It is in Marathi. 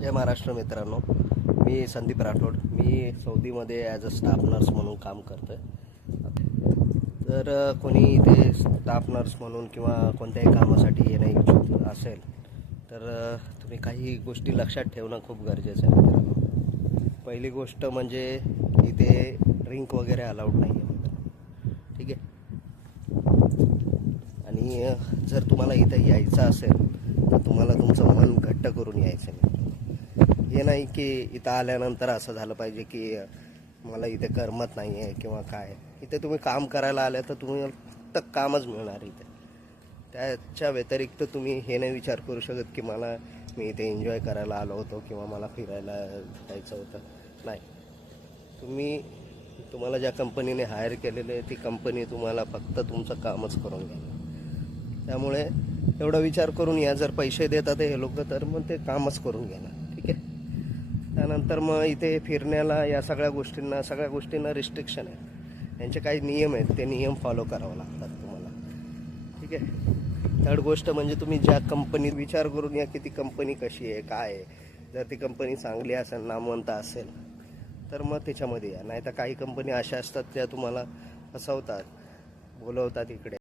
जय महाराष्ट्र मित्रांनो, मी संदीप राठोड. मी सौदीमध्ये ॲज अ स्टाफ नर्स म्हणून काम करतो आहे. तर कोणी इथे स्टाफ नर्स म्हणून किंवा कोणत्याही कामासाठी येणं इच्छुक असेल तर तुम्ही काही गोष्टी लक्षात ठेवणं खूप गरजेचं आहे मित्रांनो. पहिली गोष्ट म्हणजे इथे ड्रिंक वगैरे अलाउड नाही आहे मित्रांनो, ठीक आहे. आणि जर तुम्हाला इथं यायचं असेल तर तुम्हाला तुमचं मन घट्ट करून यायचं आहे. हे नाही की इथं आल्यानंतर असं झालं पाहिजे की मला इथे करमत नाही आहे किंवा काय. इथे तुम्ही काम करायला आले तर तुम्ही फक्त कामच मिळणार इथे. त्याच्या व्यतिरिक्त तुम्ही हे नाही विचार करू शकत की मी इथे एन्जॉय करायला आलो होतो किंवा मला फिरायला जायचं होतं. नाही, तुम्हाला ज्या कंपनीने हायर केलेले आहे ती कंपनी तुम्हाला फक्त तुमचं कामच करून घ्या. त्यामुळे एवढा विचार करून या. जर पैसे देतात हे लोक तर मग ते कामच करून घेणार, ठीक आहे. त्यानंतर मग इथे फिरण्याला या सगळ्या गोष्टींना रिस्ट्रिक्शन आहे. यांचे काही नियम आहेत, ते नियम फॉलो करावं लागतात तुम्हाला, ठीक आहे. थर्ड गोष्ट म्हणजे तुम्ही ज्या कंपनीत विचार करून या की ती कंपनी कशी आहे, काय आहे. जर ती कंपनी चांगली असेल, नामवंत असेल तर मग त्याच्यामध्ये या. नाही तर काही कंपनी अशा असतात त्या तुम्हाला फसवतात, बोलवतात इकडे